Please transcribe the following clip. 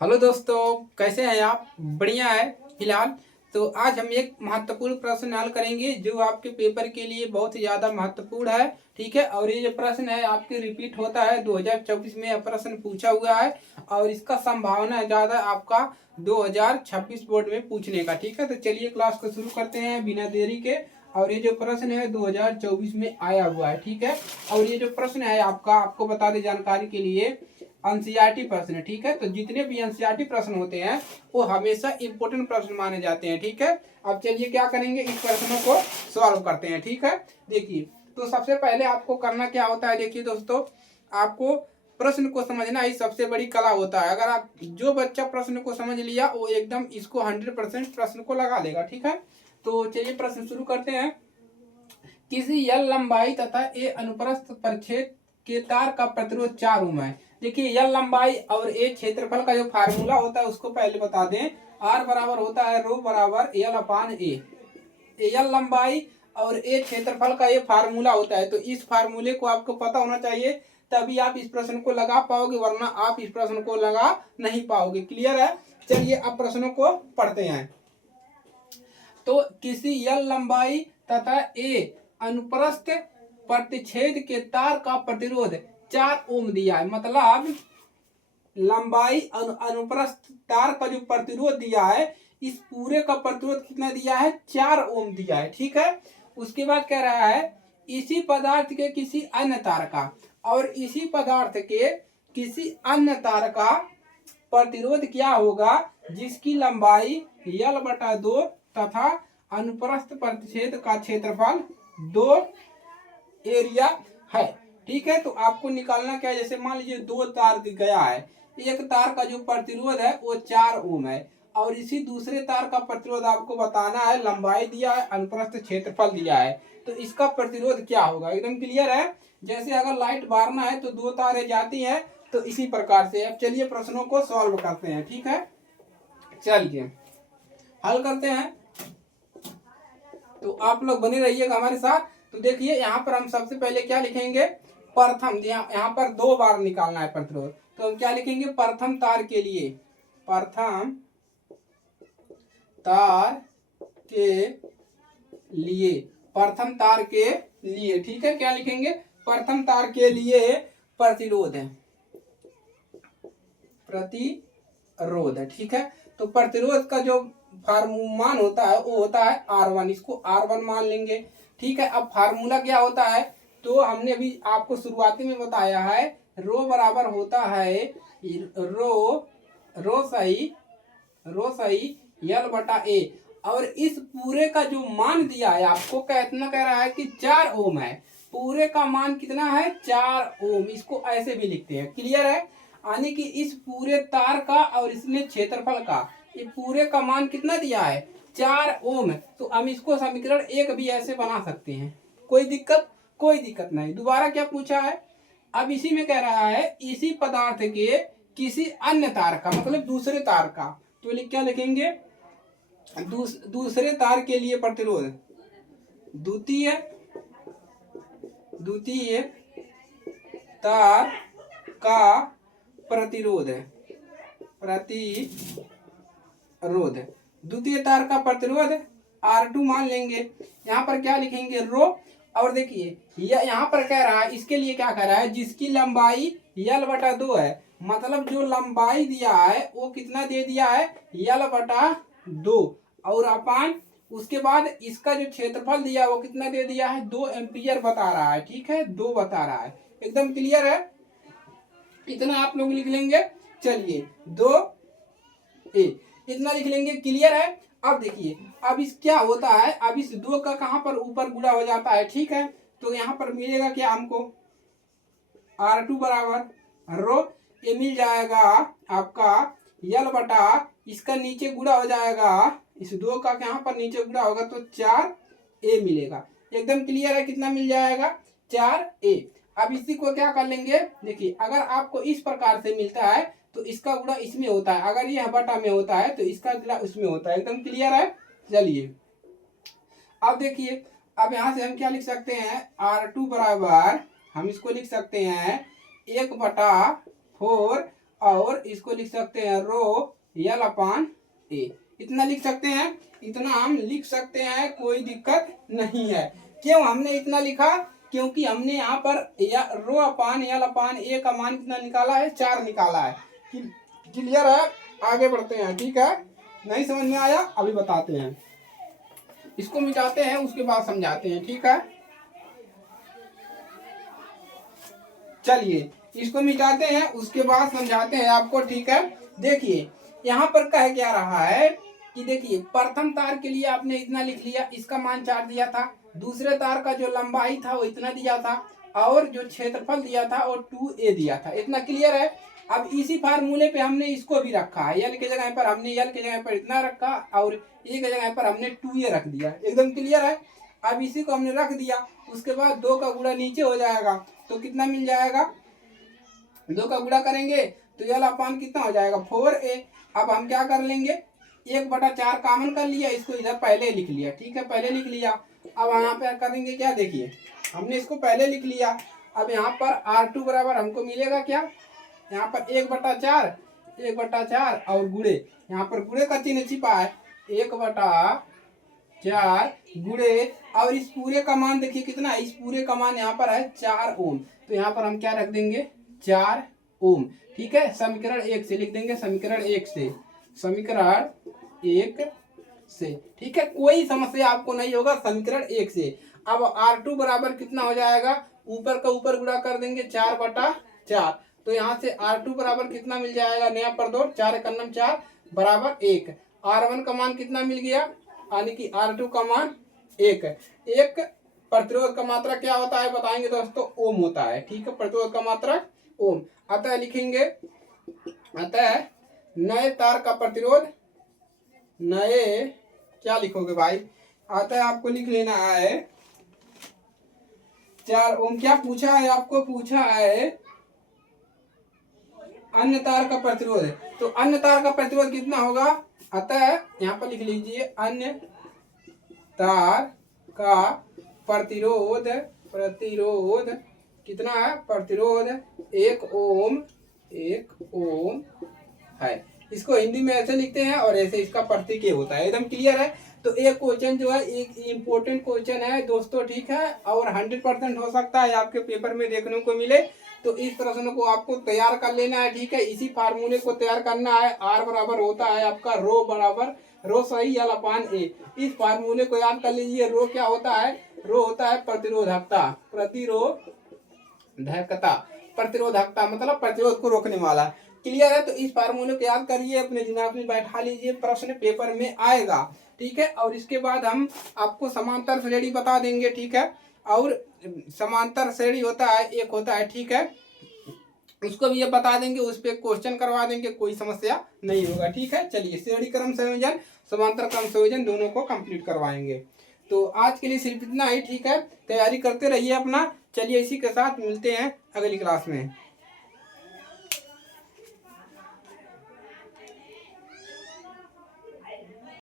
Hello दोस्तों, कैसे हैं आप? बढ़िया है फिलहाल। तो आज हम एक महत्वपूर्ण प्रश्न हल करेंगे जो आपके पेपर के लिए बहुत ही ज़्यादा महत्वपूर्ण है। ठीक है, और ये जो प्रश्न है आपके रिपीट होता है 2024 में यह प्रश्न पूछा हुआ है और इसका संभावना है ज़्यादा आपका 2026 बोर्ड में पूछने का। ठीक है, तो चलिए क्लास को शुरू करते हैं बिना देरी के। और ये जो प्रश्न है 2024 में आया हुआ है। ठीक है, और ये जो प्रश्न है आपको बता दें जानकारी के लिए, एनसीईआरटी प्रश्न है। ठीक है, तो जितने भी एनसीईआरटी प्रश्न होते हैं वो हमेशा इंपोर्टेंट प्रश्न माने जाते हैं। ठीक है, अब चलिए क्या करेंगे, इस प्रश्नों को सॉल्व करते हैं। ठीक है, देखिए तो सबसे पहले आपको करना क्या होता है, देखिए दोस्तों, आपको प्रश्न को समझना ही सबसे बड़ी कला होता है। अगर आप जो बच्चा प्रश्न को समझ लिया वो एकदम इसको 100% प्रश्न को लगा लेगा। ठीक है, तो चलिए प्रश्न शुरू करते हैं। किसी यल लंबाई तथा ए अनुप्रस्थ परिच्छेद के तार का प्रतिरोध 4 ओम है। देखिए यल लंबाई और ए क्षेत्रफल का जो फार्मूला होता है उसको पहले बता दें। आर बराबर होता है रो बराबर यल अपान ए। यल लंबाई और ए क्षेत्रफल का ये फार्मूला होता है, तो इस फार्मूले को आपको पता होना चाहिए, तभी आप इस प्रश्न को लगा पाओगे, वरना आप इस प्रश्न को लगा नहीं पाओगे। क्लियर है? चलिए अब प्रश्नों को पढ़ते हैं। तो किसी यल लंबाई तथा ए अनुप्रस्थ प्रतिच्छेद के तार का प्रतिरोध 4 ओम दिया है। मतलब लंबाई अनुप्रस्थ तार का जो प्रतिरोध दिया है, इस पूरे का प्रतिरोध कितना दिया है? 4 ओम दिया है। ठीक है, उसके बाद कह रहा है इसी पदार्थ के किसी अन्य तार का, और इसी पदार्थ के किसी अन्य तार का प्रतिरोध क्या होगा जिसकी लंबाई यल बटा 2 तथा अनुप्रस्थ प्रतिच्छेद का क्षेत्रफल 2 एरिया है। ठीक है, तो आपको निकालना क्या है, जैसे मान लीजिए 2 तार गया है, एक तार का जो प्रतिरोध है वो 4 ओम है, और इसी दूसरे तार का प्रतिरोध आपको बताना है, लंबाई दिया है, अनुप्रस्थ क्षेत्रफल दिया है, तो इसका प्रतिरोध क्या होगा। एकदम क्लियर है? जैसे अगर लाइट बारना है तो 2 तारें जाती हैं, तो इसी प्रकार से। अब चलिए प्रश्नों को सॉल्व करते हैं। ठीक है, चलिए हल करते हैं, तो आप लोग बने रहिएगा हमारे साथ। तो देखिए यहाँ पर हम सबसे पहले क्या लिखेंगे, प्रथम, यहाँ पर 2 बार निकालना है प्रतिरोध, तो हम क्या लिखेंगे, प्रथम तार के लिए, प्रथम तार के लिए, प्रथम तार के लिए। ठीक है, क्या लिखेंगे, प्रथम तार के लिए प्रतिरोध है, प्रतिरोध है। ठीक है, तो प्रतिरोध का जो मान होता है वो होता है R1, इसको R1 मान लेंगे। ठीक है, अब फार्मूला क्या होता है, तो हमने अभी आपको शुरुआती में बताया है, रो बराबर होता है रो सही यल बटा ए, और इस पूरे का जो मान दिया है आपको, कितना कह रहा है कि 4 ओम है। पूरे का मान कितना है? 4 ओम। इसको ऐसे भी लिखते हैं। क्लियर है? यानी कि इस पूरे तार का और इसने क्षेत्रफल का, ये पूरे का मान कितना दिया है? 4 ओम। तो हम इसको समीकरण 1 भी ऐसे बना सकते हैं। कोई दिक्कत? कोई दिक्कत नहीं। दोबारा क्या पूछा है, अब इसी में कह रहा है इसी पदार्थ के किसी अन्य तार का, मतलब दूसरे तार का, तो क्या लिखेंगे, दूसरे तार के लिए प्रतिरोध, द्वितीय तार का प्रतिरोध द्वितीय तार का प्रतिरोध R2 मान लेंगे। यहाँ पर क्या लिखेंगे, रो, और देखिए यहाँ पर कह रहा है, इसके लिए क्या कह रहा है, जिसकी लंबाई यल बटा 2 है, मतलब जो लंबाई दिया है वो कितना दे दिया है, यल बटा 2, और अपान उसके बाद इसका जो क्षेत्रफल दिया वो कितना दे दिया है, 2 एम्पियर बता रहा है। ठीक है, 2 बता रहा है। एकदम क्लियर है? इतना आप लोग लिख लेंगे। चलिए 2 ए इतना लिख लेंगे। क्लियर है? अब देखिए, अब इस क्या होता है, अब इस 2 का कहां पर ऊपर गुणा हो जाता है। ठीक है, तो यहाँ पर मिलेगा क्या हमको, R2 बराबर रो ए मिल जाएगा आपका यल बटा, इसका नीचे गुणा हो जाएगा, इस 2 का यहाँ पर नीचे गुणा होगा तो 4 ए मिलेगा। एकदम क्लियर है? कितना मिल जाएगा, 4 ए। अब इसी को क्या कर लेंगे, देखिए अगर आपको इस प्रकार से मिलता है तो इसका गुणा इसमें होता है, अगर यह बटा में होता है तो इसका गुणा उसमें होता है। एकदम क्लियर है? चलिए अब देखिए, अब यहाँ से हम क्या लिख सकते हैं, R2 बराबर हम इसको लिख सकते हैं 1/4 और इसको लिख सकते हैं रो यल अपान ए। इतना लिख सकते हैं, इतना हम लिख सकते हैं, कोई दिक्कत नहीं है। क्यों हमने इतना लिखा? क्योंकि हमने यहाँ पर रो अपान यल अपान ए का मान कितना निकाला है? 4 निकाला है। क्लियर है? आगे बढ़ते हैं, ठीक है। नहीं समझ में आया? अभी बताते हैं, इसको मिटाते हैं उसके बाद समझाते हैं, ठीक है। चलिए इसको मिटाते हैं उसके बाद समझाते हैं आपको, ठीक है। देखिए यहाँ पर कह क्या रहा है कि देखिए प्रथम तार के लिए आपने इतना लिख लिया, इसका मान 4 दिया था। दूसरे तार का जो लंबाई था वो इतना दिया था, और जो क्षेत्रफल दिया था वो 2a दिया था। इतना क्लियर है? अब इसी फार्मूले पे हमने इसको भी रखा है। यल के जगह पर हमने यल के जगह पर इतना रखा, और ए के जगह पर हमने 2a रख दिया। एकदम क्लियर है? अब इसी को हमने रख दिया, उसके बाद 2 का गुणा नीचे हो जाएगा, तो कितना मिल जाएगा? 2 का गुणा करेंगे तो यल अपान कितना हो जाएगा? 4a। अब हम क्या कर लेंगे, 1/4 कॉमन कर लिया, इसको इधर पहले लिख लिया, ठीक है, पहले लिख लिया। अब यहाँ पे करेंगे क्या? देखिए हमने इसको पहले लिख लिया। अब यहाँ पर R2 बराबर हमको मिलेगा क्या? यहाँ पर 1/4 और गुणे, यहाँ पर गुणे का चिन्ह छिपा है, 1/4 गुणे, और इस पूरे का मान देखिए कितना है? इस पूरे का मान यहाँ पर है 4 ओम। तो यहाँ पर हम क्या रख देंगे? 4 ओम, ठीक है। समीकरण 1 से लिख देंगे, समीकरण 1 से, समीकरण 1 से, ठीक है। कोई समस्या आपको नहीं होगा समीकरण 1 से। अब R2 बराबर कितना हो जाएगा? ऊपर का ऊपर गुणा कर देंगे, 4/4। तो यहाँ से R2 बराबर कितना मिल जाएगा? नया पर 2, 4 एकम 4 बराबर 1। R1 का मान कितना मिल गया? यानी कि R2 का मान 1। एक प्रतिरोध का मात्रा क्या होता है बताएंगे दोस्तों? ओम होता है, ठीक है। प्रतिरोध का मात्रा ओम। अतः लिखेंगे, अतः नए तार का प्रतिरोध, नए क्या लिखोगे भाई? अतः आपको लिख लेना है 4 ओम। क्या पूछा है आपको? पूछा है अन्य तार का प्रतिरोध है, तो अन्य तार का प्रतिरोध कितना होगा? अतः यहाँ पर लिख लीजिए, अन्य तार का प्रतिरोध, प्रतिरोध कितना है? प्रतिरोध 1 ओम, 1 ओम है। इसको हिंदी में ऐसे लिखते हैं और ऐसे इसका प्रतीक होता है। एकदम क्लियर है? तो एक क्वेश्चन जो है, एक इम्पोर्टेंट क्वेश्चन है दोस्तों, ठीक है, और 100% हो सकता है आपके पेपर में देखने को मिले। तो इस प्रश्न को आपको तैयार कर लेना है, ठीक है। इसी फार्मूले को तैयार करना है। R बराबर होता है आपका रो बराबर, रो सही यल अपान ए। इस फार्मूले को याद कर लीजिए। रो क्या होता है? रो होता है प्रतिरोधकता, प्रतिरोधकता, प्रतिरोधकता मतलब प्रतिरोध को रोकने वाला। क्लियर है? तो इस फार्मूले को याद करिए, अपने दिमाग में बैठा लीजिए, प्रश्न पेपर में आएगा, ठीक है। और इसके बाद हम आपको समांतर श्रेणी बता देंगे, ठीक है। और समांतर श्रेणी होता है, एक होता है, ठीक है, उसको भी ये बता देंगे, उस पर क्वेश्चन करवा देंगे, कोई समस्या नहीं होगा, ठीक है। चलिए श्रेणी क्रम संयोजन, समांतर क्रम संयोजन दोनों को कंप्लीट करवाएंगे। तो आज के लिए सिर्फ इतना ही, ठीक है। तैयारी करते रहिए अपना। चलिए इसी के साथ मिलते हैं अगली क्लास में।